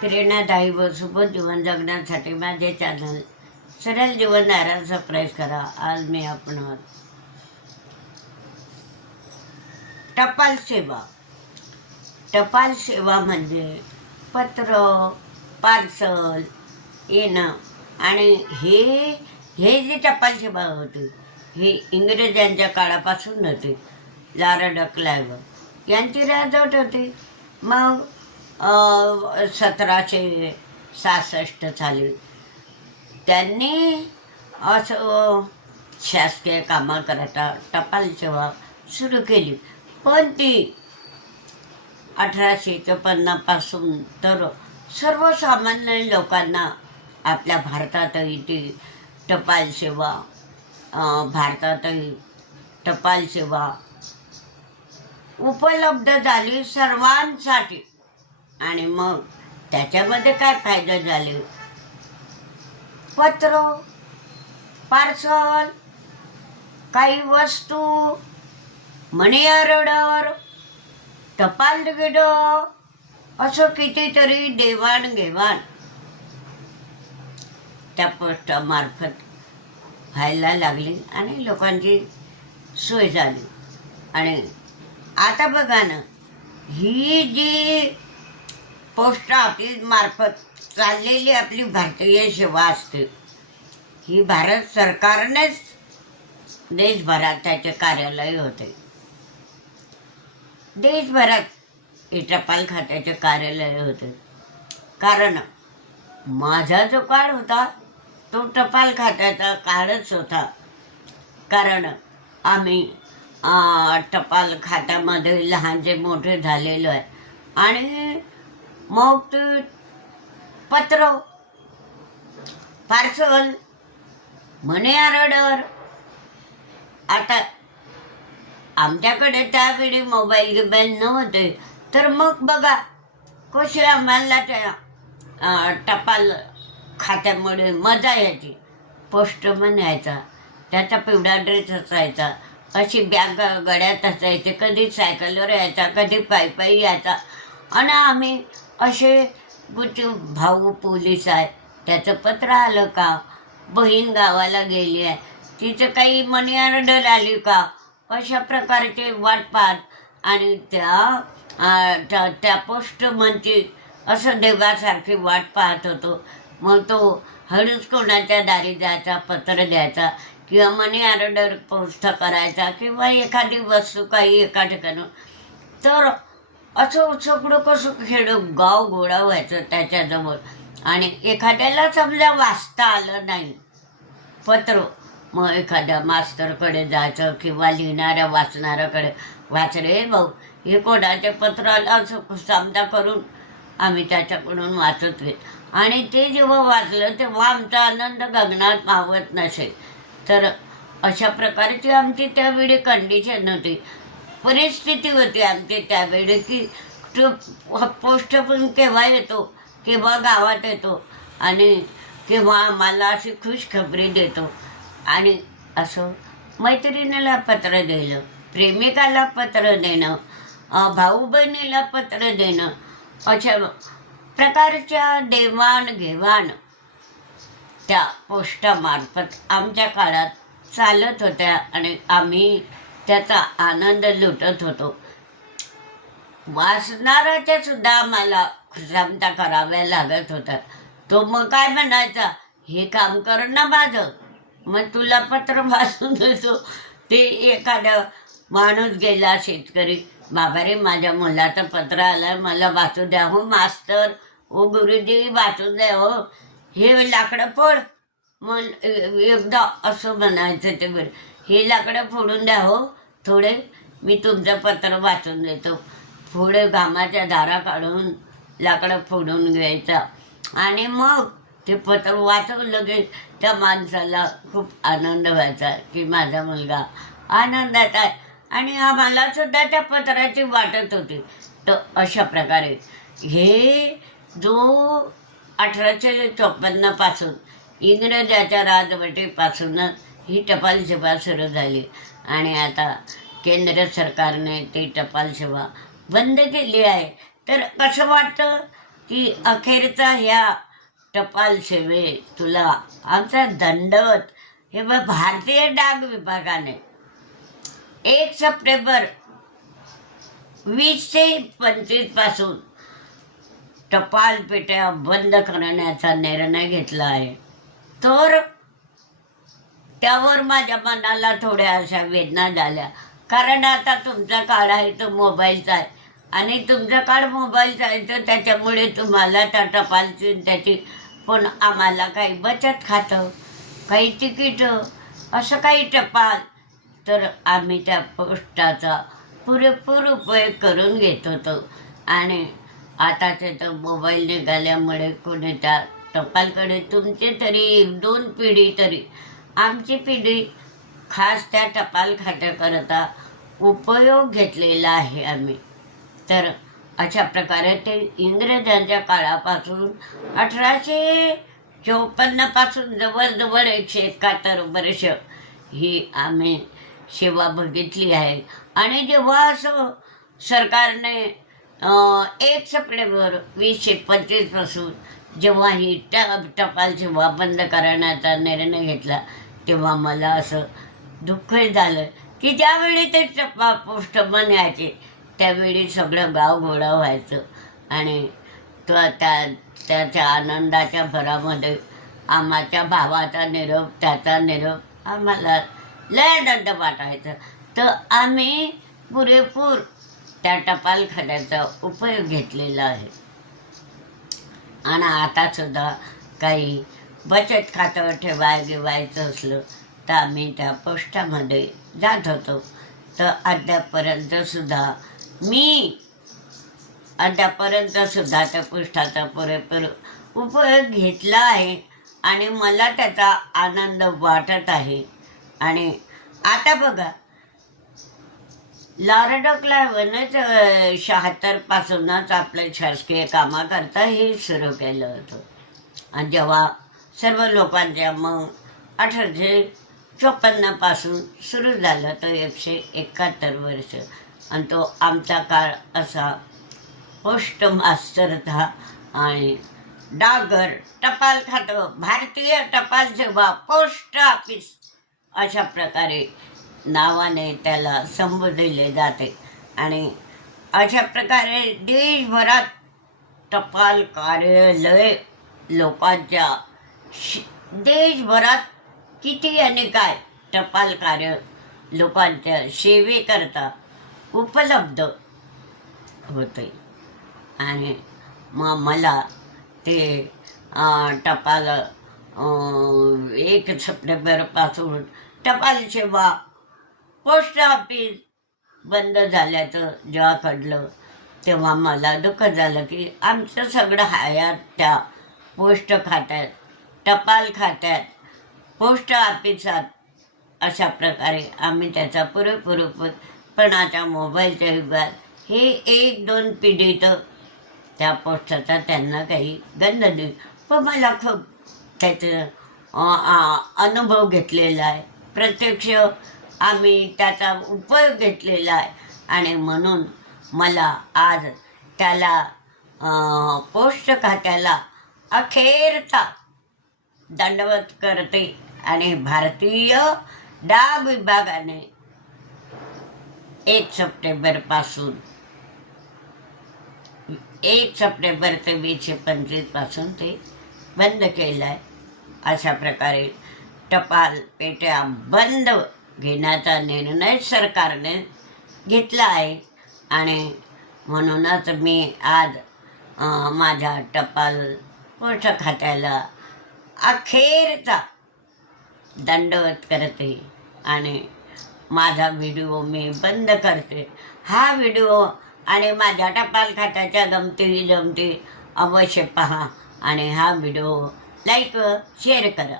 प्रेरणादायी व सुबोध जीवन जगण्यासाठी माझे चॅनल सरळ जीवनधारा सबस्क्राईब करा. आज मी आपण टपाल सेवा. टपाल सेवा म्हणजे पत्र पार्सल येणं आणि हे हे जे टपाल सेवा होती हे इंग्रजांच्या काळापासून होते. लारा डकलायवर. यांची राजवट होती. मग सतराशे सहासष्ट साली. त्यांनी असं शासकीय कामाकरता टपाल सेवा सुरू केली. पण ती अठराशे चोपन्नपासून तर सर्वसामान्य लोकांना आपल्या भारतातही ती टपाल सेवा भारतातही टपाल सेवा उपलब्ध झाली सर्वांसाठी. आणि मग त्याच्यामध्ये काय फायदा झाले? पत्र पार्सल काही वस्तू मनी ऑर्डर टपाल तिकीट असं कितीतरी देवाणघेवाण. त्या पोस्टामार्फत व्हायला लागली आणि लोकांची सोय झाली. आणि आता बघा ना ही जी पोस्ट ऑफिस मार्फत चाललेली आपली भारतीय सेवा असते. ही भारत सरकारनेच देशभरात त्याचे कार्यालय होते. देशभरात हे टपाल खात्याचे कार्यालय होते. कारण माझा जो काळ होता तो टपाल खात्याचा काळच होता. कारण आम्ही टपाल खात्यामध्ये लहानचे मोठे झालेलो आहे. आणि मग पत्र पार्सल मनी ऑर्डर आता आमच्याकडे त्यावेळी मोबाईल गिबाईल नव्हते तर मग बघा कशी आम्हाला त्या टपाल खात्यामुळे मजा यायची. पोस्टमन यायचा त्याचा पिवळा ड्रेस असायचा अशी बॅग गड्यात असायची कधी सायकलवर यायचा कधी पायी पायी यायचा. आणि आम्ही असे गुची भाऊ पोलीस आहे. त्याचं पत्र आलं का? बहीण गावाला गेली आहे. तिचं काही मनी ऑर्डर आली का? अशा प्रकारचे वाट पाहत आणि त्या त्या त्या- पोस्ट म्हणजे असं देवासारखी वाट पाहत होतो. मग तो हळूच कोणाच्या दारी जायचा पत्र द्यायचा किंवा मनी ऑर्डर पोस्ट करायचा किंवा एखादी वस्तू काही एका ठिकाणी. तर असं सगळं कसं खेळ गाव गोळा व्हायचं त्याच्याजवळ. आणि एखाद्याला समजा वाचता आलं नाही पत्र मग एखाद्या मास्तरकडे जायचं किंवा लिहिणाऱ्या वाचणाऱ्याकडे वाचले भाऊ हे कोणाचे पत्र आलं असं सामना करून आम्ही त्याच्याकडून वाचत घेत आणि ते जेव्हा वाचलं तेव्हा आमचा आनंद गगनात मावत नसेल तर अशा प्रकारची आमची त्यावेळी कंडिशन होती. परिस्थिती होती आमची त्यावेळी की तो पोस्ट पण केव्हा येतो केव्हा गावात येतो आणि किंवा आम्हाला अशी खुशखबरी देतो. आणि असं मैत्रिणीला पत्र दिलं प्रेमिकाला पत्र देणं भाऊ बहिणीला पत्र देणं अशा प्रकारच्या देवाणघेवाण त्या पोस्टामार्फत आमच्या काळात चालत होत्या आणि आम्ही त्याचा आनंद लुटत होतो. वाचणाराच्या सुद्धा आम्हाला क्षमता कराव्या लागत होत्या. तो मग काय म्हणायचा हे काम कर ना माझं. मग तुला पत्र वाचून देतो. ते एखादा माणूस गेला शेतकरी. बाबा रे माझ्या मुलाचं पत्र आलं मला वाचू द्या हो मास्तर. ओ गुरुजी वाचून द्या हो. हे लाकडं फोड. मग एकदा असं म्हणायचं ते बरं हे लाकडं फोडून द्या हो. थोडे मी तुमचं पत्र वाचून देतो. पुढे घामाच्या धारा काढून लाकडं फोडून घ्यायचा. आणि मग ते पत्र वाचवलं की त्या माणसाला खूप आनंद व्हायचा की माझा मुलगा आनंदात आहे. आणि आम्हाला सुद्धा त्या पत्राची वाटत होती. तर अशा प्रकारे हे जो अठराशे चोपन्नपासून इंग्रजाच्या राजवटीपासूनच ही टपाल सेवा सुरू झाली. आणि आता केंद्र सरकारने ती टपाल सेवा बंद केली आहे. तर कसं वाटतं की अखेरचा ह्या टपाल सेवे तुला आमचा दंडवत हे बघ भारतीय डाक विभागाने एक सप्टेंबर वीस ते पंचवीसपासून टपाल पेट्या बंद करण्याचा निर्णय घेतला आहे. तर त्यावर माझ्या मनाला थोड्या अशा वेदना झाल्या. कारण आता तुमचा काळ आहे तो मोबाईलचा आहे. आणि तुमचा काळ मोबाईलचा आहे तर त्याच्यामुळे तुम्हाला त्या टपालची त्याची पण आम्हाला काही बचत खातं काही तिकीटं असं काही टपाल तर आम्ही त्या पोस्टाचा पुरेपूर उपयोग करून घेत होतो. आणि आताचे तर मोबाईल निघाल्यामुळे कोणी त्या टपालकडे तुमचे तरी एक दोन पिढी तरी आमची पिढी खास त्या टपाल खात्याकरता उपयोग घेतलेला आहे आम्ही. तर अशा प्रकारे ते इंग्रजांच्या काळापासून अठराशे चौपन्नपासून जवळजवळ एकशे एकाहत्तर वर्ष ही आम्ही सेवा बघितली आहे. आणि जेव्हा असं सरकारने एक सप्टेंबर वीसशे पंचवीसपासून जेव्हा ही ट टपाल सेवा बंद करण्याचा निर्णय घेतला तेव्हा मला असं दुःखही झालं की ज्यावेळी ते टप्पा पोस्टमन यायचे त्यावेळी सगळं गाव गोळा व्हायचं. आणि तो त्या त्याच्या आनंदाच्या भरामध्ये आम्हाच्या भावाचा निरोप त्याचा निरोप आम्हाला लय आनंद वाटायचा. तर आम्ही पुरेपूर त्या टपाल खात्याचा उपयोग घेतलेला आहे. आणि आता सुद्धा काही बचत खातं ठेवाय घेवायचं असलं तर आम्ही त्या पोस्टामध्ये जात होतो. तर अद्यापपर्यंत सुद्धा मी अद्यापर्यंत सुद्धा त्या पृष्ठाचा पुरेपूर उपयोग घेतला आहे आणि मला त्याचा आनंद वाटत आहे. आणि आता बघा लॉर्ड शहात्तरपासूनच आपलं शासकीय कामाकरता हे सुरू केलं होतं. आणि जेव्हा सर्व लोकांच्या मग अठराशे चोपन्नपासून सुरू झालं तर एकशे एकाहत्तर वर्ष. आणि तो आमचा काळ असा पोस्ट मास्तरचा आणि डागर टपाल खातं भारतीय टपाल सेवा पोस्ट ऑफिस अशा प्रकारे नावाने त्याला संबोधले जाते. आणि अशा प्रकारे देशभरात टपाल कार्यालय लोकांच्या श- देशभरात किती आणि काय टपाल कार्य लोकांच्या सेवेकरता उपलब्ध होते आणि मग मला ते टपाल एक सप्टेंबरपासून टपाल सेवा पोस्ट ऑफिस बंद झाल्याचं जेव्हा कळलं तेव्हा मला दुःख झालं की आमचं सगळं हयात त्या पोस्ट खात्यात. टपाल खात्यात पोस्ट ऑफिसात अशा प्रकारे आम्ही त्याचा पुरेपूर उपयोग पण आता मोबाईलच्या युगात हे एक दोन पिढी तर त्या पोस्टाचा त्यांना काही गंध नाही. पण मला खूप त्याचं अनुभव घेतलेला आहे. प्रत्यक्ष आम्ही त्याचा उपयोग घेतलेला आहे. आणि म्हणून मला आज त्याला पोस्ट खात्याला अखेरचा दंडवत करते आणि भारतीय डाक विभागाने एक सप्टेंबरपासून एक सप्टेंबर ते वीसशे पंचवीसपासून ते बंद केलं आहे अशा प्रकारे टपाल पेट्या बंद घेण्याचा निर्णय सरकारने घेतला आहे. आणि म्हणूनच मी आज माझ्या टपाल पोस्ट खात्याला अखेरचा दंडवत करते आणि माझा व्हिडिओ मी बंद करते. हा व्हिडिओ आणि माझ्या टपाल खात्याच्या गमती जमती अवश्य पहा आणि हा व्हिडिओ लाईक शेअर करा.